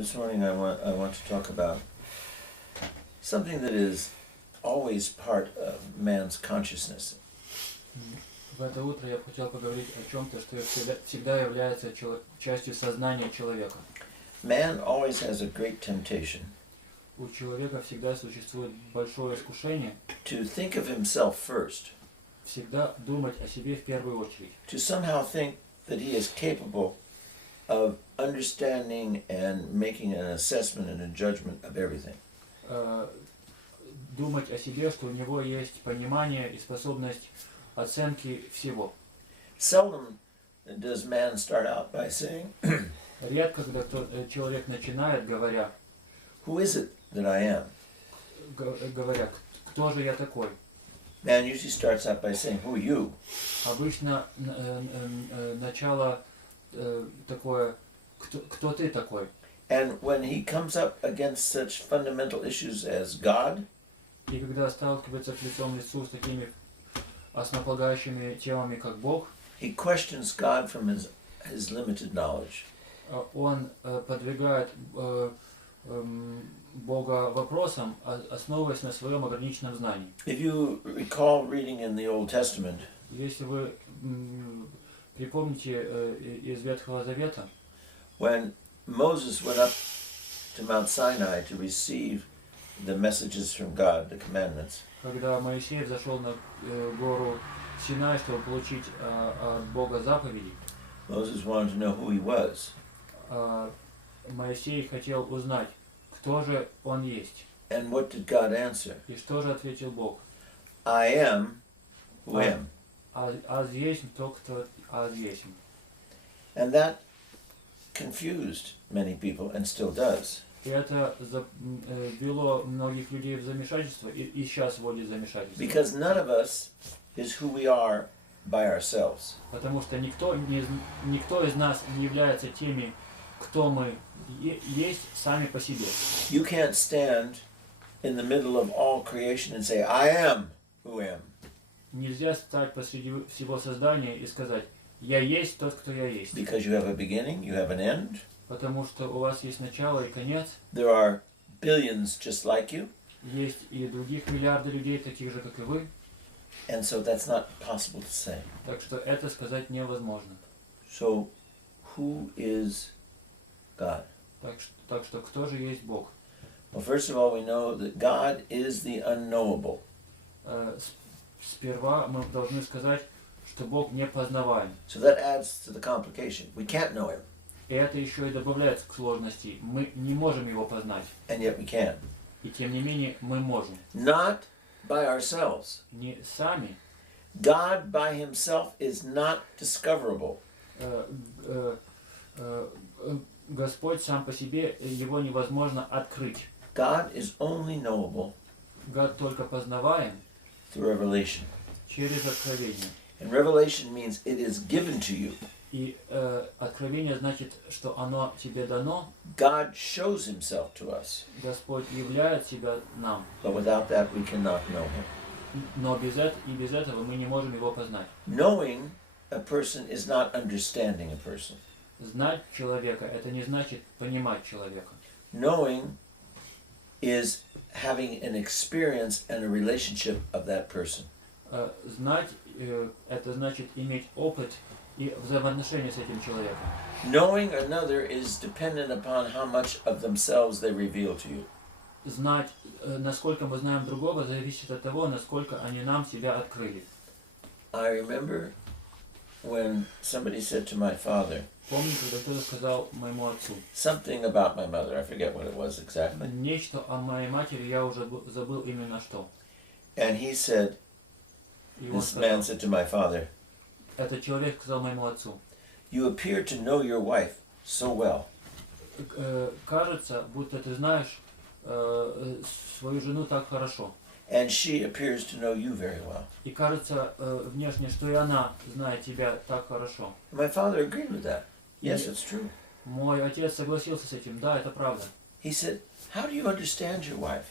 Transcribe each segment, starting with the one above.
This morning I want to talk about something that is always part of man's consciousness. В это утро я бы хотел поговорить о чем-то, что всегда является частью сознания человека. Man always has a great temptation У человека всегда существует большое искушение to think of himself first, всегда думать о себе в первую очередь. to somehow think that he is capable of understanding and making an assessment and a judgment of everything. Думать о себе, что у него есть понимание и способность оценки всего. Seldom does man start out by saying, Редко, когда человек начинает, говоря, "Who is it that I am?" кто же я такой? Man usually starts out by saying, "Who are you?" Обычно начало такое, кто ты такой? And when he comes up against such fundamental issues as God, И когда сталкивается лицом к лицу с такими основополагающими темами, как Бог, he questions God from his limited knowledge. Он подвигает Бога вопросам, основываясь на своем ограниченном знании. If you recall reading in the Old Testament, Если вы припомните из Ветхого Завета, when Moses went up to Mount Sinai to receive the messages from God, the commandments, когда Моисей взошел на гору Синай, чтобы получить от Бога заповеди, Moses wanted to know who he was. Моисей хотел узнать, кто же он есть. And what did God answer? И что же ответил Бог? I am who am. Аз есть то, кто аз есть. And that confused many people and still does. И это ввело многих людей в замешательство, и сейчас вводит замешательство. Because none of us is who we are by ourselves. Потому что никто из нас не является теми, кто мы есть сами по себе. You can't stand in the middle of all creation and say, I am who am. Нельзя стать посреди всего создания и сказать, я есть тот, кто я есть. Because you have a beginning, you have an end. Потому что у вас есть начало и конец. There are billions just like you. Есть и других миллиарды людей, таких же, как и вы. And so that's not possible to say. Так что это сказать невозможно. So, who is God? Так что кто же есть Бог? Well, first of all, we know that God is the unknowable. Сперва мы должны сказать, что Бог непознаваем. So that adds to the complication. We can't know him. И это еще и добавляется к сложности. Мы не можем его познать. And yet we can. И тем не менее мы можем. Not by ourselves. Не сами. God by himself is not discoverable. Господь сам по себе, его невозможно открыть. God is only knowable God только познаваем through revelation. через откровение. And revelation means it is given to you. И откровение значит, что оно тебе дано. God shows himself to us. Господь являет себя нам. But without that we cannot know him. Но без этого мы не можем его познать. Knowing a person is not understanding a person. Знать человека – это не значит понимать человека. Knowing is having an experience and a relationship of that person. Знать – это значит иметь опыт и взаимоотношения с этим человеком. Knowing another is dependent upon how much of themselves they reveal to you. Знать, насколько мы знаем другого, зависит от того, насколько они нам себя открыли. I remember when somebody said to my father, Помню, когда кто-то сказал моему отцу something about my mother, I forget what it was exactly. нечто о моей матери, я уже забыл именно что. And he said, this man said to my father, этот человек сказал моему отцу, you appear to know your wife so well. Кажется, будто ты знаешь свою жену так хорошо. And she appears to know you very well. И кажется внешне, что и она знает тебя так хорошо. My father agreed with that. Yes, it's true. Мой отец согласился с этим. Да, это правда. He said, how do you understand your wife?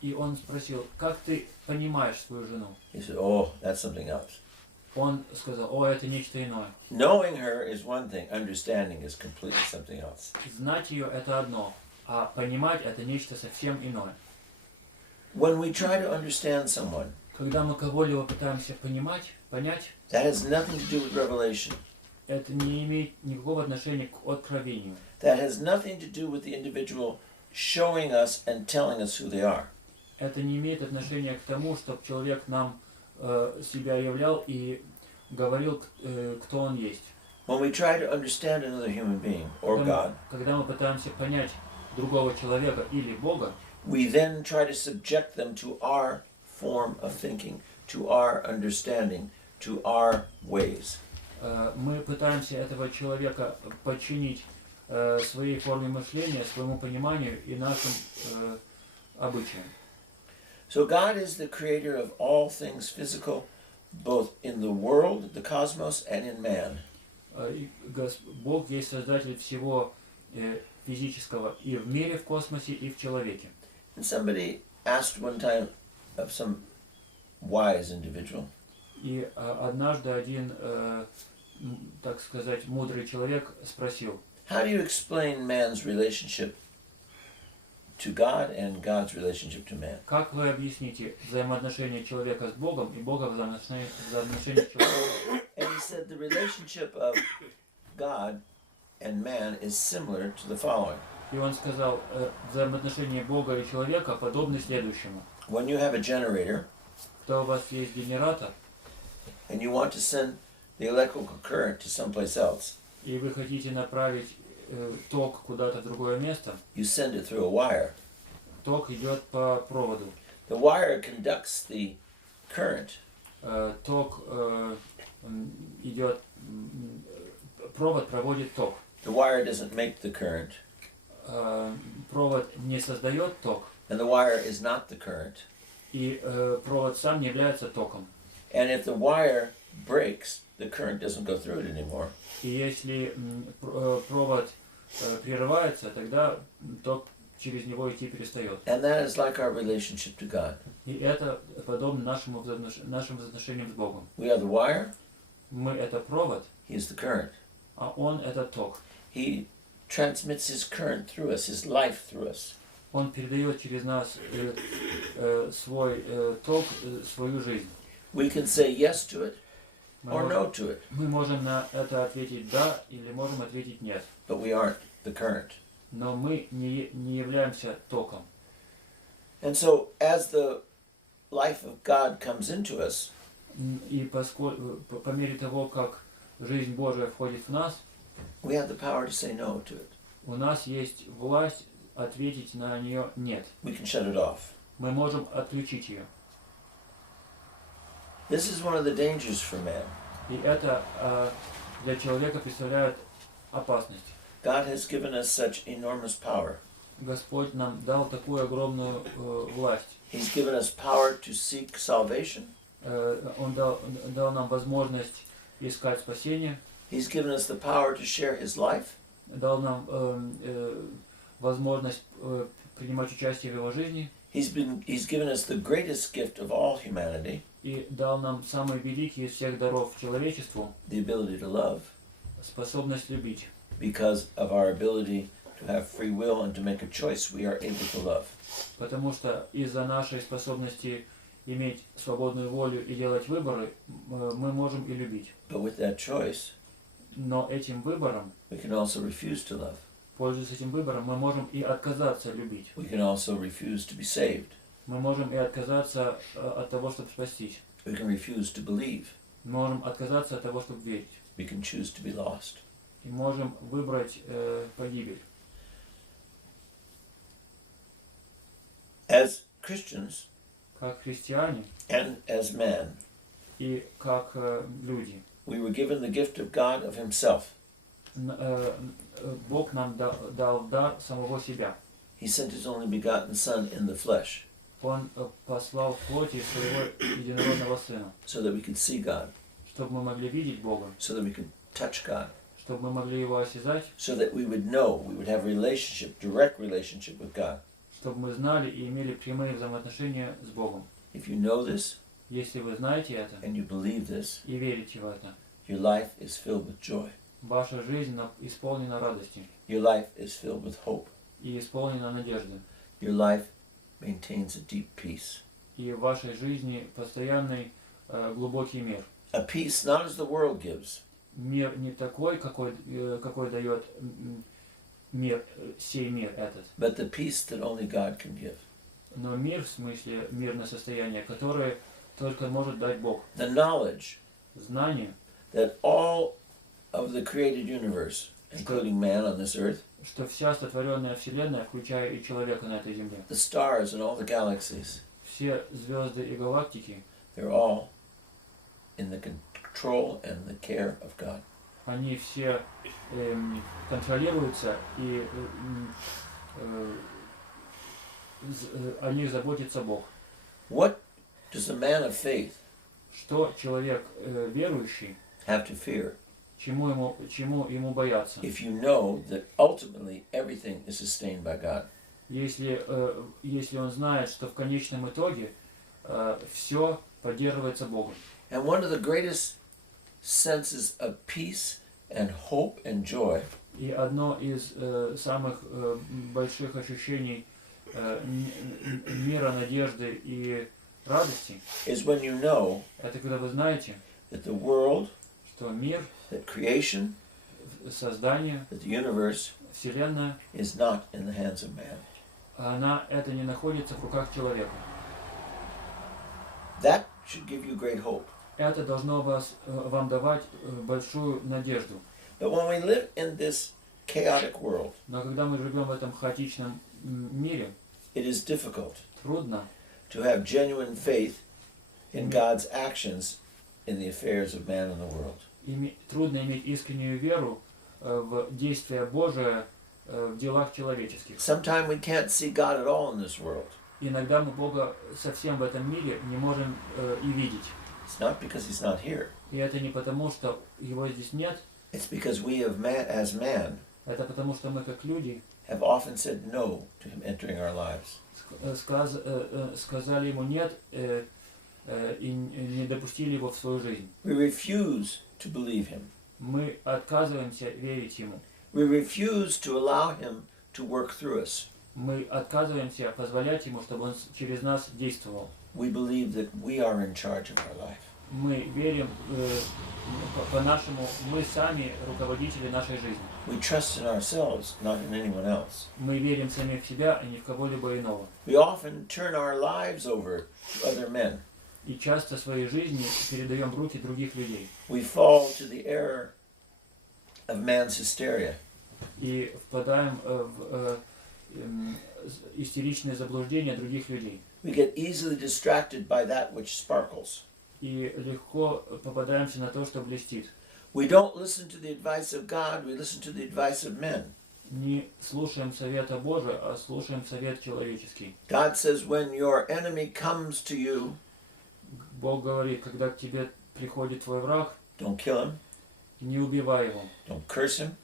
И он спросил, как ты понимаешь свою жену? He said, oh, that's something else. Он сказал, о, это нечто иное. Knowing her is one thing. Understanding is completely something else. Знать ее – это одно, А понимать это нечто совсем иное. When we try to understand someone, Когда мы кого-либо пытаемся понять, that has nothing to do with revelation. это не имеет никакого отношения к откровению. That has nothing to do with the individual showing us and telling us who they are. Это не имеет отношения к тому, чтобы человек нам себя являл и говорил, кто он есть. When we try to understand another human being or God, Когда мы пытаемся понять другого человека или Бога, we then try to subject them to our form of thinking, to our understanding, to our ways. мы пытаемся этого человека подчинить своей форме мышления, своему пониманию и нашим обычаям. So God is the creator of all things physical, both in the world, the cosmos, and in man. Бог есть создатель всего физического и в мире, в космосе, и в человеке. And somebody asked one time of some wise individual, И однажды один, так сказать, мудрый человек спросил, how do you explain man's relationship to God and God's relationship to man? как вы объясните взаимоотношения человека с Богом и Бога взаимоотношения с человеком? And he said the relationship of God and man is similar to the following. И он сказал, взаимоотношения Бога и человека подобны следующему. When you have a generator Когда у вас есть генератор, and you want to send the electrical current to someplace else, и вы хотите направить ток куда-то в другое место, you send it through a wire. ток идет по проводу. The wire conducts the current, Ток идет, провод проводит ток. the wire doesn't make the current, Провод не создает ток, and the wire is not the current. и провод сам не является током. And if the wire breaks, the current doesn't go through it anymore. И если провод прерывается, тогда ток через него идти перестает. And that is like our relationship to God. И это подобно нашим взаимоотношениям с Богом. We are the wire, Мы это провод, He is the current. а Он это ток. He transmits His current through us, His life through us. Он передает через нас свой ток, свою жизнь. We can say yes to it Мы or можем, no to it, мы можем на это ответить да или можем ответить нет. but we aren't the current. Но мы не являемся током. And so, as the life of God comes into us, И по мере того, как жизнь Божия входит в нас, we have the power to say no to it. у нас есть власть ответить на нее нет. We can shut it off. Мы можем отключить ее. This is one of the dangers for man. И это для человека представляет опасность. God has given us such enormous power. Господь нам дал такую огромную власть. He's given us power to seek salvation. Он дал нам возможность искать спасение, He's given us the power to share His life. дал нам возможность принимать участие в Его жизни He's given us the greatest gift of all humanity, и дал нам самый великий из всех даров человечеству, the ability to love, способность любить. because of our ability to have free will and to make a choice, we are able to love. Потому что из-за нашей способности иметь свободную волю и делать выборы, мы можем и любить. But with that choice, Но этим выбором, we can also refuse to love. пользуясь этим выбором, мы можем и отказаться любить. We can also refuse to be saved. Мы можем и отказаться от того, чтобы спастись. We can refuse to believe. Мы можем отказаться от того, чтобы верить. We can choose to be lost. И можем выбрать погибель. As Christians Как христиане and as men, и как люди. we were given the gift of God of Himself. Бог нам дал дар самого себя. He sent His only begotten Son in the flesh Он послал в плоти своего единородного Сына, so that we could see God, чтобы мы могли видеть Бога, so that we could touch God, чтобы мы могли Его осязать, so that we would know, we would have relationship, direct relationship with God. чтобы мы знали и имели прямые взаимоотношения с Богом. If you know this Если вы знаете это and you believe this, и верите в это, your life is filled with joy. ваша жизнь исполнена радостью, Your life is filled with hope. и и исполнена надежды. Your life maintains a deep peace. И в вашей жизни постоянный глубокий мир. A peace not as the world gives, Мир не такой, какой дает мир, сей мир этот, but the peace that only God can give. но мир, в смысле мирное состояние, которое только может дать Бог. The knowledge Знание, that all of the created universe, including man on this earth, что вся сотворенная Вселенная, включая и человека на этой земле, the stars and all the galaxies, все звезды и галактики, they're all in the control and the care of God. они все контролируются и о них заботится Бог. What does a man of faith Что человек верующий, have to fear чему ему бояться? if you know that ultimately everything is sustained by God? Если он знает, что в конечном итоге все поддерживается Богом. And one of the greatest senses of peace and hope and joy И одно из самых больших ощущений мира, надежды и радости, is when you know это когда вы знаете, that the world, что мир, that creation, создание, that the universe Вселенная, is not in the hands of man. это не находится в руках человека. That should give you great hope. Это должно вам давать большую надежду. But when we live in this chaotic world, Но когда мы живем в этом хаотичном мире, it is difficult трудно to have genuine faith in God's actions in the affairs of man and the world. трудно иметь искреннюю веру в действие Божие в делах человеческих. Sometimes we can't see God at all in this world. Иногда мы Бога совсем в этом мире не можем и видеть. It's not because he's not here. И это не потому, что его здесь нет, It's because we have as man это потому, что мы как люди have often said no to him entering our lives. сказали ему нет и не допустили его в свою жизнь. We refuse to believe him. Мы отказываемся верить ему. We refuse to allow him to work through us. Мы отказываемся позволять ему, чтобы он через нас действовал. We believe that we are in charge of our life. Мы верим по-нашему, мы сами руководители нашей жизни. We trust in ourselves, not in anyone else. Мы верим сами в себя, а не в кого-либо иного. We often turn our lives over to other men. И часто своей жизни передаем в руки других людей. We fall to the error of man's hysteria. И впадаем в истеричное заблуждение других людей. We get easily distracted by that which sparkles. И легко попадаемся на то, что блестит. We don't listen to the advice of God, we listen to the advice of men. Не слушаем совета Божия, а слушаем совет человеческий. God says when your enemy comes to you, Бог говорит, когда к тебе приходит твой враг, don't kill him, не убивай его, don't curse him,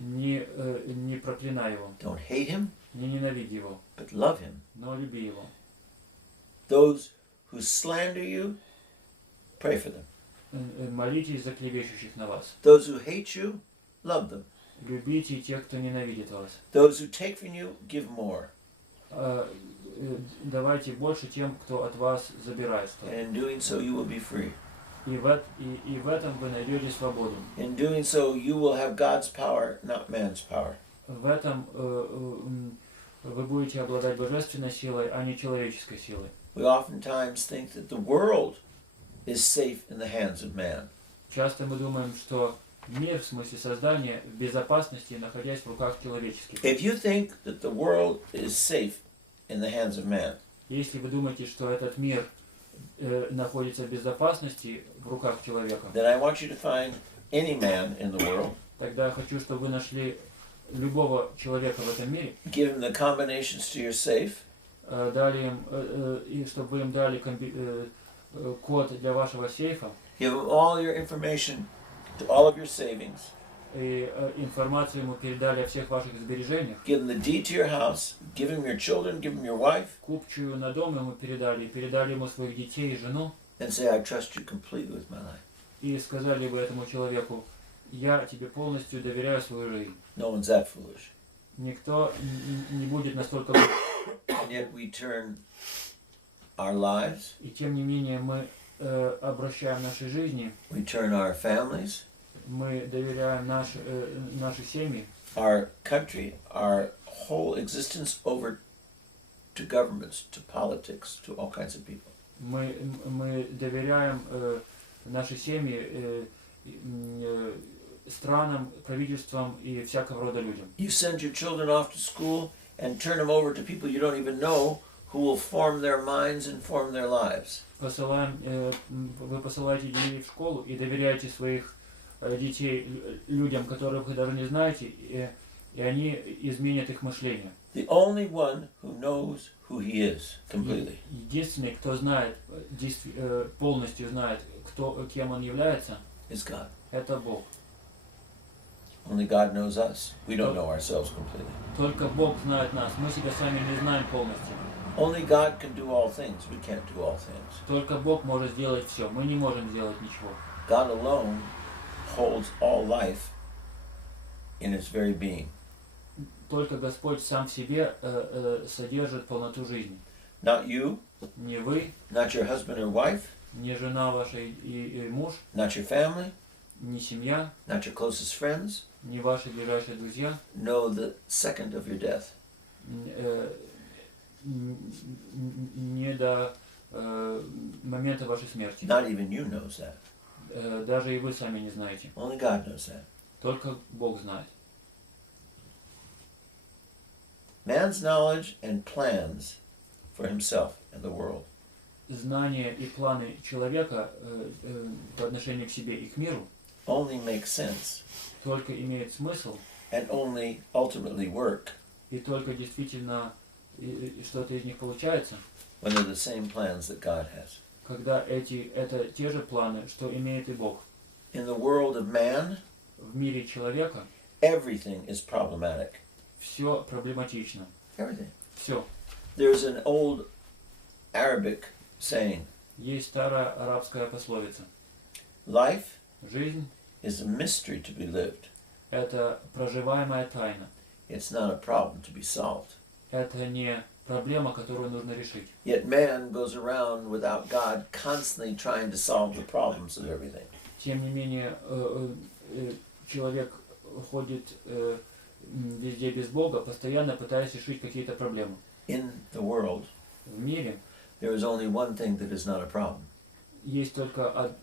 не проклинай его, don't hate him, не ненавидь его, but love him. но люби его. Those who slander you, pray for them. Молитесь за клевещущих на вас. Those who hate you, love them. Любите тех, кто ненавидит вас. Those who take from you, give more. Давайте больше тем, кто от вас забирает что-то. And in doing so, you will be free. И в этом вы найдете свободу. In doing so, you will have God's power, not man's power. В этом вы будете обладать божественной силой, а не человеческой силой. We oftentimes think that the world is safe in the hands of man. Часто мы думаем, что мир, в смысле создания, в безопасности, находясь в руках человеческих. If you think that the world is safe in the hands of man, Если вы думаете, что этот мир находится в безопасности в руках человека, then I want you to find any man in the world, тогда я хочу, чтобы вы нашли любого человека в этом мире, give him the combinations to your safe, дали им, и чтобы вы им дали код для вашего сейфа, give him all your information to all of your savings, и информацию ему передали о всех ваших сбережениях, give him the deed to your house, give him your children, give him your wife, купчую на дом ему передали ему своих детей и жену, and say, I trust you completely with my life. и сказали бы этому человеку, я тебе полностью доверяю свою жизнь. No one's that foolish. Никто не будет настолько... And yet we turn our lives, И тем не менее мы обращаем наши жизни, we turn our families, мы доверяем наши семьи, our country, our whole existence over to governments, to politics, to all kinds of people. мы доверяем наши семьи странам, правительствам и всякого рода людям. You send your children off to school and turn them over to people you don't even know who will form their minds and form their lives. Вы посылаете детей в школу и доверяете своих детей людям, которых вы даже не знаете, и они изменят их мышление. The only one who knows who he is completely Единственный, кто знает, полностью знает, кем он является, is God. это Бог. Only God knows us. We don't know ourselves completely. Только Бог знает нас, мы себя сами не знаем полностью. Only God can do all things. We can't do all things. Только Бог может сделать все, мы не можем сделать ничего. God alone holds all life in its very being. Только Господь сам в себе содержит полноту жизни. Not you, Не вы, not your husband or wife, не жена ваша и муж, not your family, не семья, not your closest friends не ваши ближайшие друзья, know the second of your death. не до момента вашей смерти. Not even you knows that. Даже и вы сами не знаете. Only God knows that. Только Бог знает. Man's knowledge and plans for himself and the world Знания и планы человека по отношению к себе и к миру only make sense только имеют смысл and only ultimately work и только действительно что-то из них получается, when they're the same plans that God has. когда это те же планы, что имеет и Бог. In the world of man, В мире человека everything is problematic. все проблематично. Everything. Все. There's an old Arabic saying, Есть старая арабская пословица. life Жизнь is a mystery to be lived. – это проживаемая тайна. It's not a problem to be solved. Это не проблема, которую нужно решить. Yet man goes around without God, constantly trying to solve the problems of everything. Тем не менее, человек ходит везде без Бога, постоянно пытаясь решить какие-то проблемы. In the world, В мире there is only one thing that is not a problem. есть только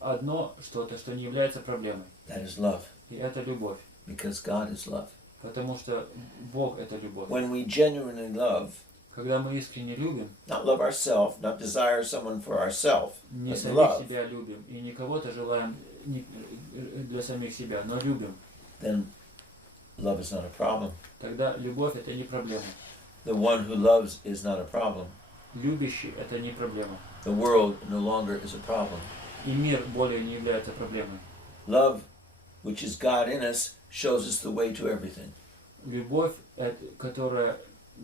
одно что-то, что не является проблемой. That is love, И это любовь. because God is love. Потому что Бог – это любовь. When we genuinely love, Когда мы искренне любим, not love ourselves, not desire someone for ourselves, не but самих love, себя любим и не кого-то желаем для самих себя, но любим, then love is not a problem. тогда любовь – это не проблема. The one who loves is not a problem. Любящий – это не проблема. The world no longer is a problem. И мир более не является проблемой. Love, which is God in us, shows us the way to everything. Любовь, которая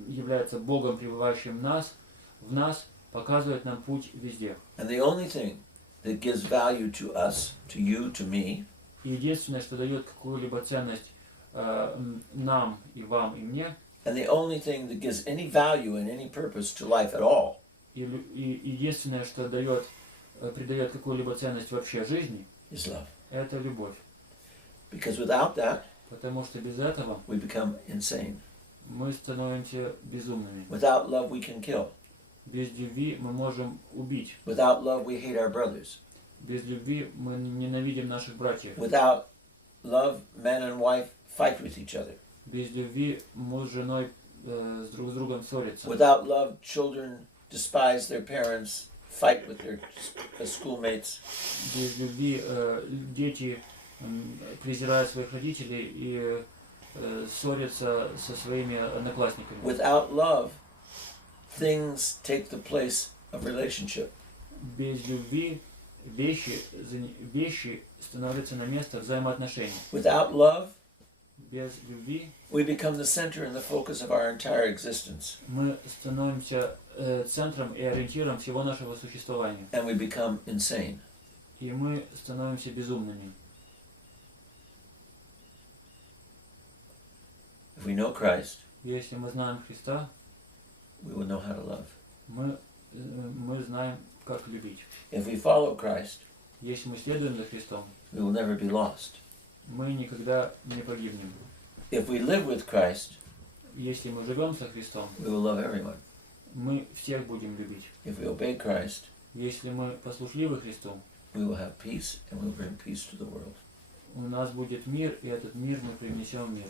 является Богом, пребывающим в нас, показывает нам путь везде. And the only thing that gives value to us, to you, to me, И единственное, что дает какую-либо ценность нам и вам и мне, and the only thing that gives any value and any purpose to life at all, и единственное, что придает какую-либо ценность вообще жизни, is love. это любовь. Because without that, Потому что без этого we become insane. мы становимся безумными. Without love, we can kill. Без любви мы можем убить. Without love, we hate our brothers. Без любви мы ненавидим наших братьев. Without love, man and wife fight with each other. Без любви муж с женой друг с другом ссорятся. Without love, children despise their parents, fight with their schoolmates. Без любви дети презирают своих родителей и ссорятся со своими одноклассниками. Without love, things take the place of relationship. Без любви вещи становятся на место взаимоотношений. Without love, Без любви we become the center and the focus of our entire existence. мы становимся центром и ориентиром всего нашего существования. And we become insane. И мы становимся безумными. If we know Christ, Если мы знаем Христа, we will know how to love. мы знаем, как любить. If we follow Christ, Если мы следуем за Христом, we will never be lost. мы никогда не погибнем. If we live with Christ, Если мы живем со Христом, we will love everyone. мы всех будем любить. If we obey Christ, Если мы послушливы Христу, we will have peace and we'll bring peace to the world. у нас будет мир, и этот мир мы принесем в мир.